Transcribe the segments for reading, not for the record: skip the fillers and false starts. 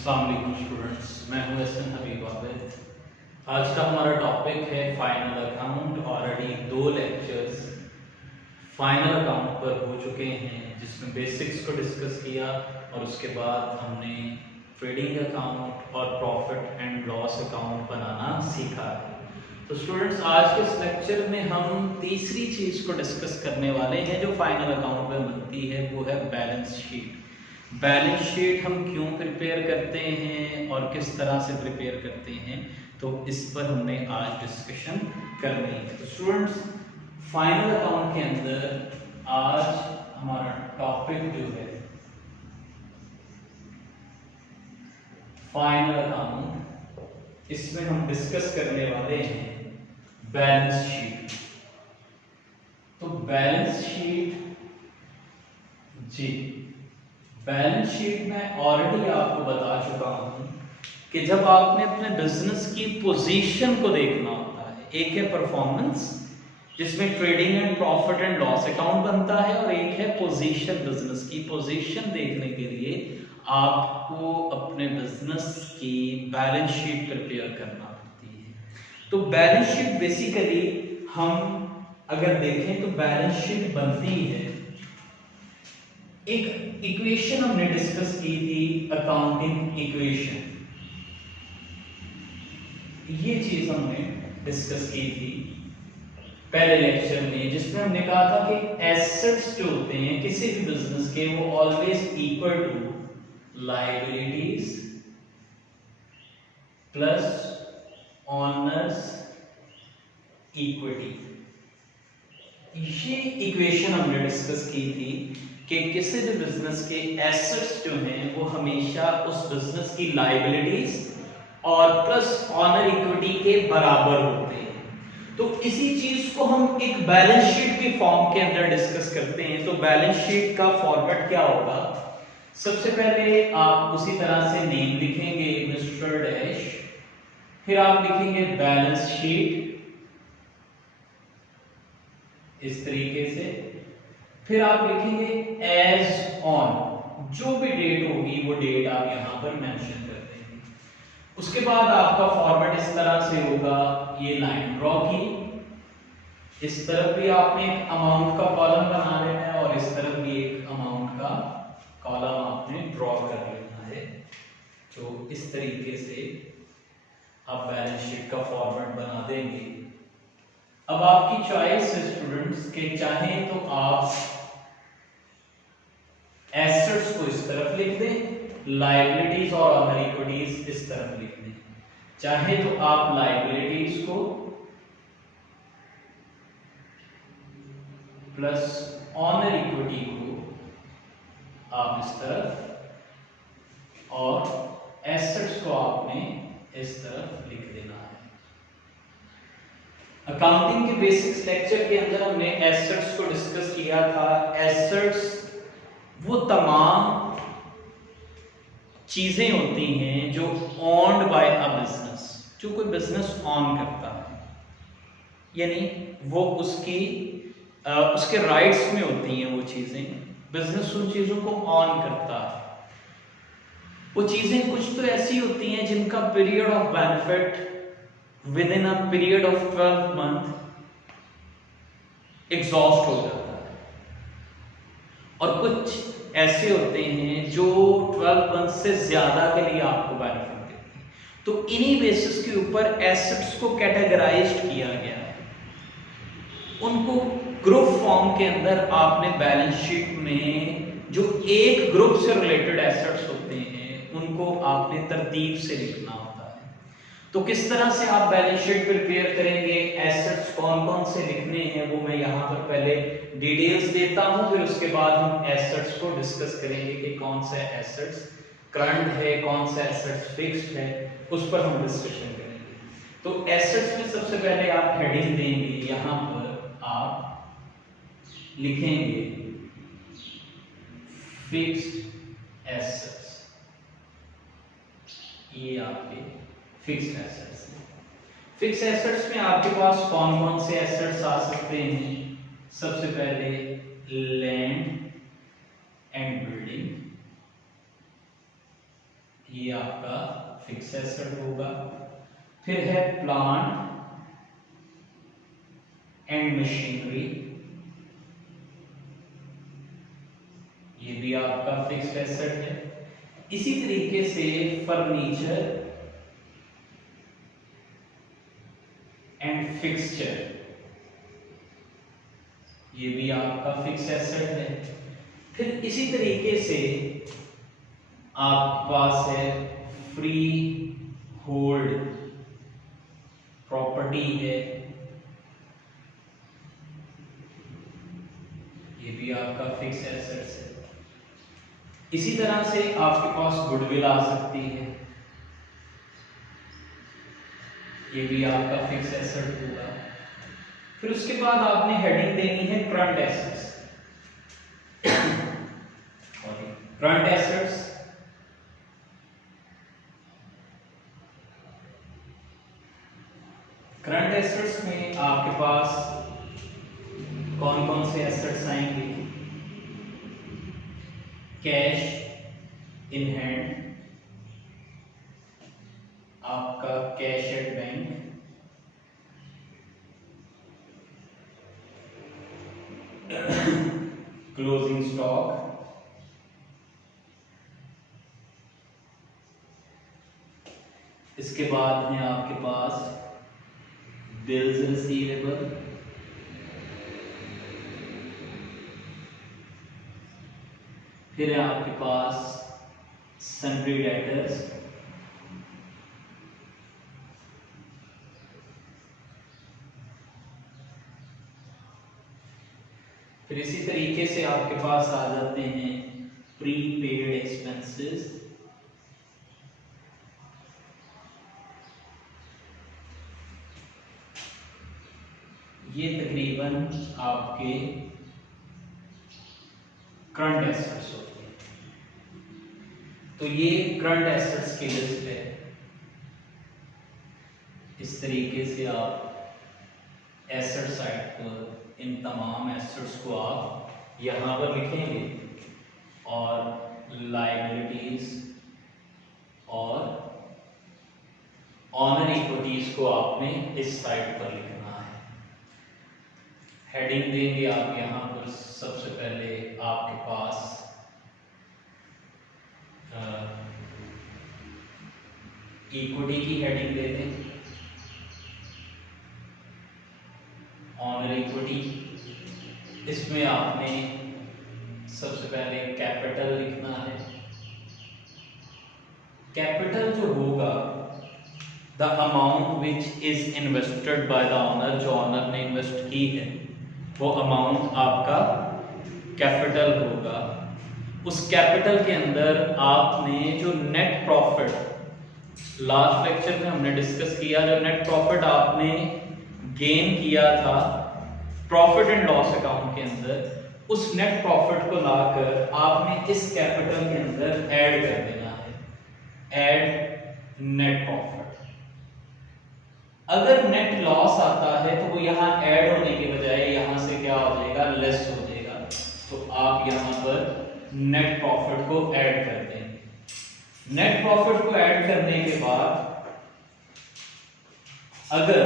अस्सलाम वालेकुम स्टूडेंट्स, मैं हूं एहसन हबीब आबिद। आज का हमारा टॉपिक है final account. Already 2 lectures final account पर हो चुके हैं जिसमें बेसिक्स को डिस्कस किया और उसके बाद हमने ट्रेडिंग अकाउंट और प्रॉफिट एंड लॉस अकाउंट बनाना सीखा है। तो स्टूडेंट्स, आज के इस लेक्चर में हम तीसरी चीज़ को डिस्कस करने वाले हैं जो फाइनल अकाउंट में बनती है, वो है बैलेंस शीट। बैलेंस शीट हम क्यों प्रिपेयर करते हैं और किस तरह से प्रिपेयर करते हैं, तो इस पर हमने आज डिस्कशन करनी है। तो स्टूडेंट्स, फाइनल अकाउंट के अंदर आज हमारा टॉपिक जो है फाइनल अकाउंट, इसमें हम डिस्कस करने वाले हैं बैलेंस शीट। तो बैलेंस शीट जी, बैलेंस शीट में ऑलरेडी आपको बता चुका हूं कि जब आपने अपने बिजनेस की पोजीशन को देखना होता है, एक है परफॉर्मेंस जिसमें trading and profit and loss account बनता है, और एक है पोजीशन। बिजनेस की पोजीशन देखने के लिए आपको अपने बिजनेस की बैलेंस शीट प्रिपेयर करना पड़ती है। तो बैलेंस शीट बेसिकली हम अगर देखें तो बैलेंस शीट बनती है, एक इक्वेशन हमने डिस्कस की थी, अकाउंटिंग इक्वेशन। ये चीज हमने डिस्कस की थी पहले लेक्चर में, जिसमें हमने कहा था कि एसेट्स जो होते हैं किसी भी बिजनेस के, वो always equal to liabilities plus owners equity. ये इक्वेशन हमने डिस्कस की थी कि किसी भी बिजनेस के एसेट्स जो हैं वो हमेशा उस बिजनेस की लायबिलिटीज और प्लस ऑनर इक्विटी के बराबर होते हैं। तो इसी चीज को हम एक बैलेंस शीट की फॉर्म के अंदर डिस्कस करते हैं। तो बैलेंस शीट का फॉर्मेट क्या होगा? सबसे पहले आप उसी तरह से नेम लिखेंगे मिस्टर डैश, फिर आप लिखेंगे बैलेंस शीट इस तरीके से, फिर आप लिखेंगे एज ऑन, जो भी डेट होगी वो डेट आप यहां पर मेंशन कर देंगे। उसके बाद आपका फॉर्मेट इस तरह से होगा, ये लाइन ड्रॉ की, इस तरफ भी आपने एक अमाउंट का कॉलम बना लेना है और इस तरफ भी एक अमाउंट का कॉलम आपने ड्रॉ कर लेना है। तो इस तरीके से आप बैलेंस शीट का फॉर्मेट बना देंगे। अब आपकी चॉइस है स्टूडेंट्स के, चाहे तो आप एसेट्स को इस तरफ लिख दें, लायबिलिटीज और ऑनर इक्विटीज इस तरफ लिख दें। चाहे तो आप लायबिलिटीज को प्लस ऑनर इक्विटी को आप इस तरफ और एसेट्स को आपने इस तरफ लिख देना है। अकाउंटिंग के बेसिक्स लेक्चर के अंदर हमने एसेट्स को डिस्कस किया था। एसेट्स वो तमाम चीजें होती हैं जो ओन्ड बाय अ बिजनेस, जो कोई बिजनेस ऑन करता है, यानी वो उसके राइट्स में होती हैं वो चीजें। बिजनेस उन चीजों को ऑन करता है। वो चीजें कुछ तो ऐसी होती हैं जिनका period of benefit with in a period of 12 month exhaust हो जाता है, और कुछ ऐसे होते हैं जो 12 मंथ से ज्यादा के लिए आपको बेनिफिट देते हैं। तो इन्हीं बेसिस के ऊपर एसेट्स को कैटेगराइज्ड किया गया है। उनको ग्रुप फॉर्म के अंदर आपने बैलेंस शीट में जो एक ग्रुप से रिलेटेड एसेट्स होते हैं उनको आपने तरतीब से लिखना होता है। तो किस तरह से आप बैलेंस शीट प्रिपेयर करेंगे, एसेट्स कौन कौन से लिखने हैं, वो मैं यहाँ पर पहले डिटेल्स देता हूँ, फिर उसके बाद हम एसेट्स को डिस्कस करेंगे कि कौन से एसेट्स करंट है, कौन से एसेट्स फिक्स्ड है, उस पर हम डिस्कशन करेंगे। तो एसेट्स में सबसे पहले आप हेडिंग देंगे, यहाँ पर आप लिखेंगे फिक्स्ड एसेट्स। ये आपके फिक्स्ड एसेट्स हैं। फिक्स्ड एसेट्स में आपके पास कौन कौन से एसेट्स आ सकते हैं? सबसे पहले लैंड एंड बिल्डिंग, ये आपका फिक्स एसेट होगा। फिर है प्लांट एंड मशीनरी, ये भी आपका फिक्स्ड एसेट है। इसी तरीके से फर्नीचर एंड फिक्सचर, ये भी आपका फिक्स एसेट है। फिर इसी तरीके से आपके पास है फ्री होल्ड प्रॉपर्टी है, ये भी आपका फिक्स एसेट्स है। इसी तरह से आपके पास गुडविल आ सकती है, ये भी आपका फिक्स एसेट होगा। फिर उसके बाद आपने हेडिंग देनी है current assets. Current assets, current assets में आपके पास कौन कौन से एसेट्स आएंगे? कैश इन हैंड, आपका cash at bank, closing stock, इसके बाद है आपके पास बिल्स रिसीवेबल, फिर है आपके पास सन्ड्री डेटर्स, फिर इसी तरीके से आपके पास आ जाते हैं प्रीपेड एक्सपेंसेस, ये तकरीबन आपके करंट एसेट्स होते हैं। तो ये करंट एसेट्स की लिस्ट है। इस तरीके से आप एसेट साइड पर इन तमाम एसेट्स को आप यहाँ पर लिखेंगे और लायबिलिटीज और ऑनर इक्विटीज को आपने इस साइड पर लिखना है। हेडिंग देंगे आप यहाँ पर, सबसे पहले आपके पास इक्विटी की हेडिंग दे दें, ऑनर इक्विटी, इसमें आपने सबसे पहले कैपिटल लिखना है। कैपिटल जो होगा, the amount which is invested by the owner, जो ऑनर ने इन्वेस्ट की है वो अमाउंट आपका कैपिटल होगा। उस कैपिटल के अंदर आपने जो नेट प्रॉफिट, लास्ट लेक्चर में हमने डिस्कस किया, जो नेट प्रॉफिट आपने गेन किया था प्रॉफिट एंड लॉस अकाउंट के अंदर, उस नेट प्रॉफिट को लाकर आपने इस कैपिटल के अंदर ऐड कर देना है, ऐड नेट प्रॉफिट। अगर नेट लॉस आता है तो वो यहाँ ऐड होने के बजाय यहाँ से क्या हो जाएगा, लेस हो जाएगा। तो आप यहाँ पर नेट प्रॉफिट को ऐड कर देंगे। नेट प्रॉफिट को ऐड करने के बाद अगर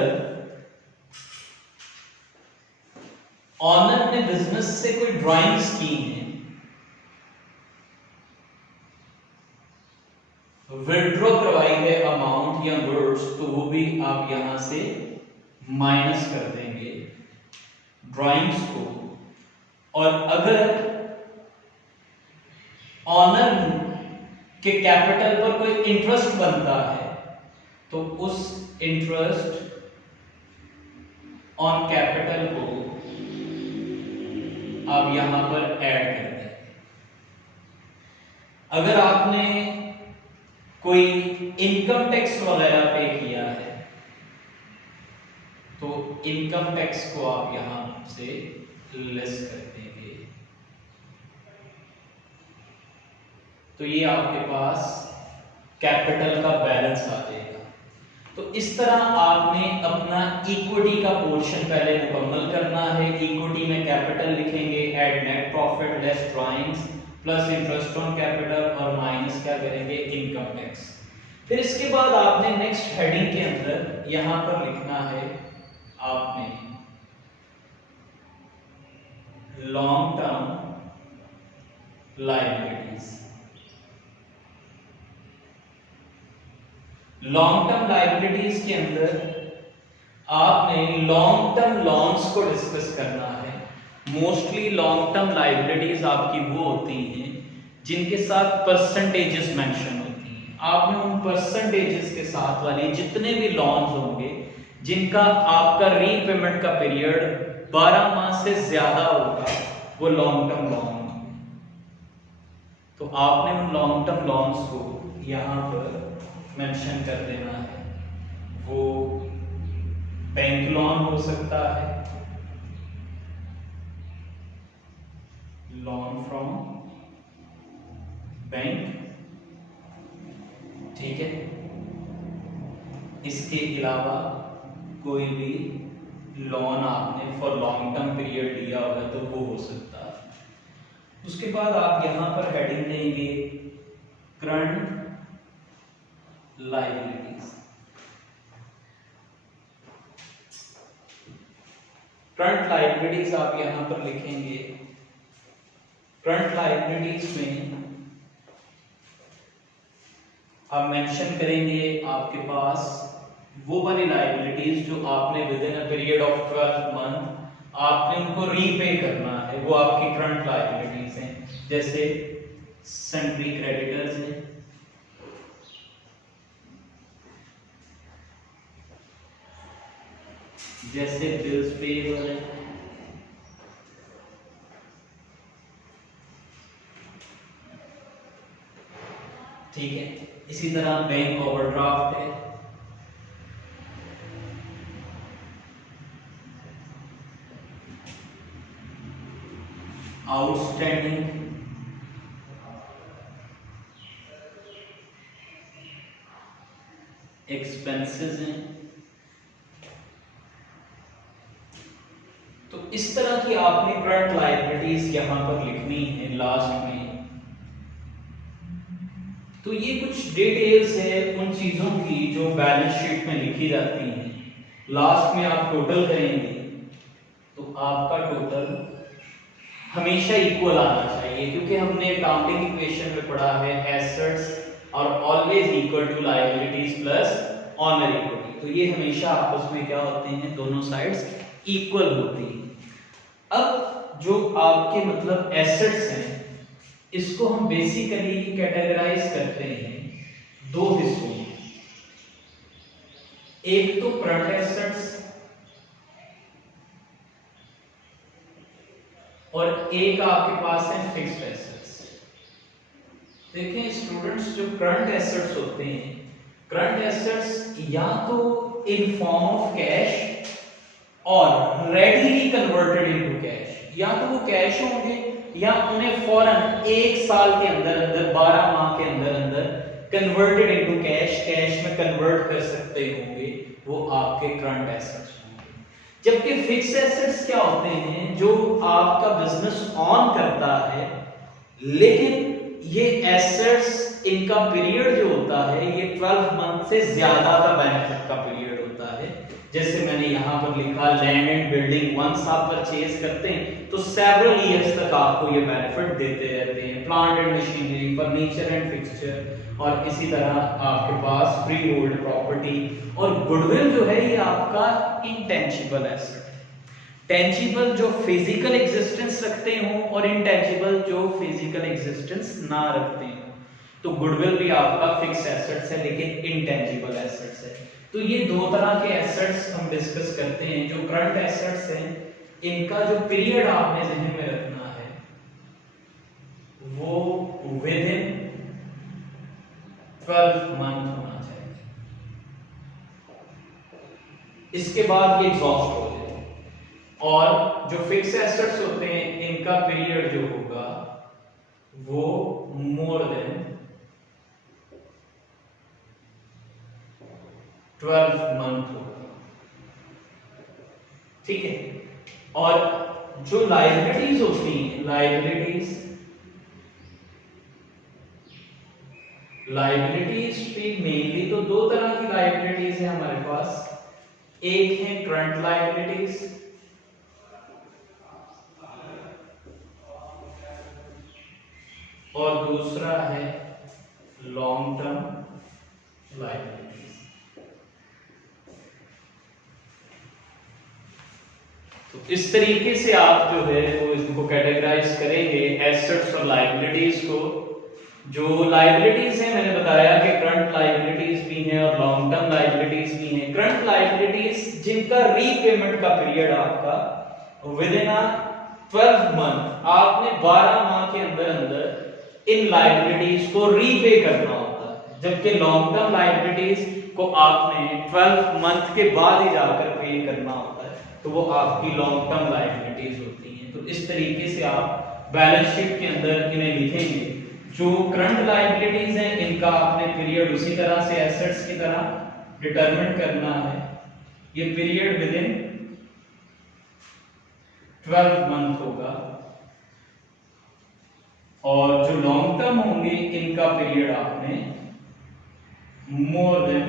ऑनर ने बिजनेस से कोई ड्राइंग्स की हैं, विड्रॉ करवाई है अमाउंट या गुड्स, तो वो भी आप यहां से माइनस कर देंगे ड्राइंग्स को। और अगर ऑनर के कैपिटल पर कोई इंटरेस्ट बनता है तो उस इंटरेस्ट ऑन कैपिटल को आप यहां पर ऐड कर देंगे। अगर आपने कोई इनकम टैक्स वगैरह पे किया है तो इनकम टैक्स को आप यहां से लेस कर देंगे। तो ये आपके पास कैपिटल का बैलेंस आ जाएगा। तो इस तरह आपने अपना इक्विटी का पोर्शन पहले मुकम्मल करना है। इक्विटी में कैपिटल लिखेंगे, add net profit less drawings plus interest on capital और माइनस क्या करेंगे, इनकम टैक्स। फिर इसके बाद आपने नेक्स्ट हेडिंग के अंदर यहां पर लिखना है आपने long term liabilities. Long term liabilities के अंदर आपने लॉन्ग टर्म लॉन्स को डिस्कस करना है। मोस्टली लॉन्ग टर्म लायबिलिटीज आपकी वो होती हैं जिनके साथ परसेंटेजेस मेंशन होती हैं। आपने उन परसेंटेजेस के साथ वाले जितने भी लॉन्स होंगे जिनका आपका रीपेमेंट का पीरियड 12 माह से ज्यादा होगा, वो लॉन्ग टर्म लॉन। तो आपने उन लॉन्ग टर्म लॉन्स को यहां पर मेंशन कर देना है। वो बैंक लोन हो सकता है, लोन फ्रॉम बैंक, ठीक है। इसके अलावा कोई भी लोन आपने फॉर लॉन्ग टर्म पीरियड लिया होगा तो वो हो सकता है। उसके बाद आप यहां पर हेडिंग देंगे करंट लायबिलिटीज। करंट लायबिलिटीज आप यहां पर लिखेंगे। करंट लायबिलिटीज में आप मेंशन करेंगे आपके पास वो वाली लायबिलिटीज जो आपने with in a period of 12 month आपने उनको रीपे करना है, वो आपकी करंट लायबिलिटीज हैं। जैसे सन्ड्री क्रेडिटर्स हैं, जैसे बिल्स पेएबल है, ठीक है। इसी तरह बैंक ओवरड्राफ्ट है, आउटस्टैंडिंग एक्सपेंसेस हैं। तो इस तरह की आपने करंट लायबिलिटीज यहां पर लिखनी है लास्ट में। तो ये कुछ डिटेल्स है उन चीजों की जो बैलेंस शीट में लिखी जाती हैं। लास्ट में आप टोटल करेंगे तो आपका टोटल हमेशा इक्वल आना चाहिए, क्योंकि हमने अकाउंटिंग इक्वेशन में पढ़ा है एसेट्स और always equal to liabilities plus owner equity. तो ये हमेशा आपस में क्या होते हैं, दोनों साइड्स इक्वल होती हैं। अब जो आपके मतलब एसेट्स हैं इसको हम बेसिकली कैटेगराइज करते हैं दो हिस्सों में। एक तो करंट एसेट्स और एक आपके पास है फिक्स्ड एसेट्स। देखिए स्टूडेंट्स, जो करंट एसेट्स होते हैं, करंट एसेट्स या तो इन फॉर्म ऑफ कैश और रेडीली कन्वर्टेड इनटू कैश, या तो वो कैश होंगे या उन्हें फौरन 1 साल के अंदर अंदर 12 माह के अंदर अंदर कन्वर्टेड इनटू कैश, कैश में कन्वर्ट कर सकते होंगे, वो आपके करंट एसेट्स होंगे। जबकि फिक्स्ड एसेट्स क्या होते हैं, जो आपका बिजनेस ऑन करता है लेकिन ये एसेट्स इनका पीरियड जो होता है ये 12 मंथ से ज्यादा का बेनिफिट का पीरियड होता है। जैसे मैंने यहां पर लिखा लैंड एंड बिल्डिंग, वंस आप परचेज करते हैं तो सेवरल इयर्स तक आपको ये बेनिफिट देते रहते हैं। Plant and machinery, furniture and fixture, और इसी तरह आपके पास फ्री होल्ड प्रॉपर्टी और गुडविल जो है ये आपका इंटेंजिबल एसेट है। टेंजिबल जो फिजिकल एग्जिस्टेंस रखते हो और इंटेंजिबल जो फिजिकल एग्जिस्टेंस ना रखते हो। तो गुडविल भी आपका फिक्स एसेट्स है लेकिन इंटेंजिबल एसेट्स है। तो ये दो तरह के एसेट्स हम डिस्कस करते हैं। जो करंट एसेट्स हैं इनका जो पीरियड आपने ज़हन में रखना है वो विद इन 12 मंथ होना चाहिए। इसके बाद ये एग्जॉस्ट हो जाए। और जो फिक्स एसेट्स होते हैं इनका पीरियड जो होगा वो मोर देन 12 मंथ होगा, ठीक है। और जो लायबिलिटीज होती हैं, लायबिलिटीज लाइबिलिटीज भी मेनली तो दो तरह की लाइबिलिटीज है हमारे पास, एक है करंट लाइबिलिटीज और दूसरा है लॉन्ग टर्म लाइबिलिटीज। तो इस तरीके से आप जो है वो इसको कैटेगराइज करेंगे एसेट्स और लाइबिलिटीज को। जो लाइबिलिटीज है मैंने बताया कि करंट लाइबिलिटीज भी हैं और लॉन्ग टर्म लाइबिलिटीज भी हैं। करंट लाइबिलिटीज जिनका रीपेमेंट का पीरियड आपका विद इन 12 मंथ, आपने 12 माह के अंदर अंदर इन लाइबिलिटीज को रीपे करना होता है, जबकि लॉन्ग टर्म लाइबिलिटीज को आपने 12 मंथ के बाद ही जाकर पे करना होता है, तो वो आपकी लॉन्ग टर्म लाइबिलिटीज होती हैं। तो इस तरीके से आप बैलेंस शीट के अंदर इन्हें लिखेंगे। जो करंट लाइबिलिटीज हैं इनका आपने पीरियड उसी तरह से एसेट्स की तरह डिटरमिन करना है, ये पीरियड विद इन 12 मंथ होगा। और जो लॉन्ग टर्म होंगे इनका पीरियड आपने मोर देन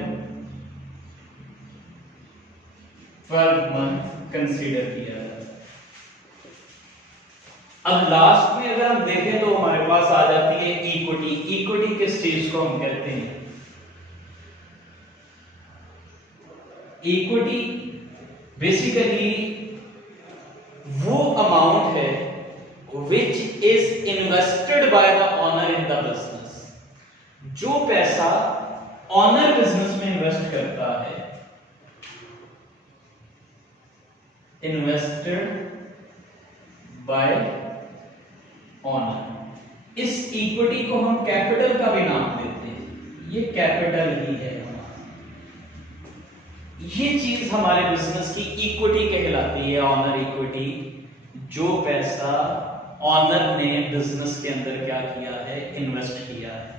12 मंथ कंसीडर किया है। अब लास्ट में अगर हम देखें तो हमारे पास आ जाती है इक्विटी। इक्विटी किस चीज को हम कहते हैं? इक्विटी बेसिकली वो अमाउंट है which is invested by the owner in the business। जो पैसा ऑनर बिजनेस में इन्वेस्ट करता है, इन्वेस्टेड बाय ऑनर। इस इक्विटी को हम कैपिटल का भी नाम देते हैं, ये कैपिटल ही है हमारा। ये चीज हमारे बिजनेस की इक्विटी कहलाती है, ऑनर इक्विटी। जो पैसा ऑनर ने बिजनेस के अंदर क्या किया है, इन्वेस्ट किया है।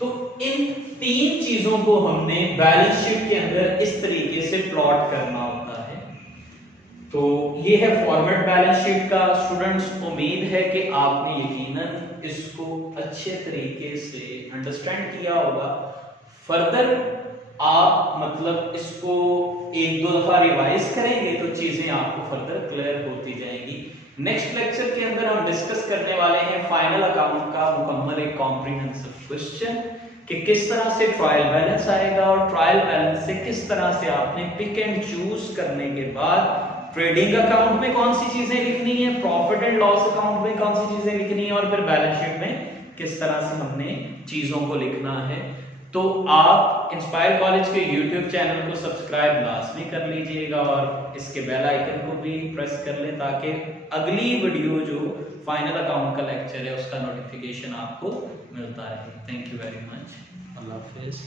तो इन तीन चीजों को हमने बैलेंस शीट के अंदर इस तरीके से प्लॉट करना होता है। तो ये है फॉर्मेट बैलेंस शीट का। स्टूडेंट्स, उम्मीद है कि आपने यकीनन इसको अच्छे तरीके से अंडरस्टैंड किया होगा। फर्दर आप मतलब इसको एक दो दफा रिवाइज करेंगे तो चीजें आपको फर्दर क्लियर होती जाएंगी। नेक्स्ट लेक्चर के अंदर हम डिस्कस करने वाले हैं फाइनल अकाउंट का मुकम्मल एक कॉम्प्रिहेंसिव क्वेश्चन कि किस तरह से ट्रायल बैलेंस आएगा और ट्रायल बैलेंस से किस तरह से आपने पिक एंड चूज करने के बाद ट्रेडिंग अकाउंट में कौन सी चीजें लिखनी है, प्रॉफिट एंड लॉस अकाउंट में कौन सी चीजें लिखनी है और फिर बैलेंस शीट में किस तरह से हमने चीजों को लिखना है। तो आप इंस्पायर कॉलेज के YouTube चैनल को सब्सक्राइब लाजमी कर लीजिएगा और इसके बेल आइकन को भी प्रेस कर लें ताकि अगली वीडियो जो फाइनल अकाउंट का लेक्चर है उसका नोटिफिकेशन आपको मिलता रहे। Thank you very much. अल्लाह हाफिज़।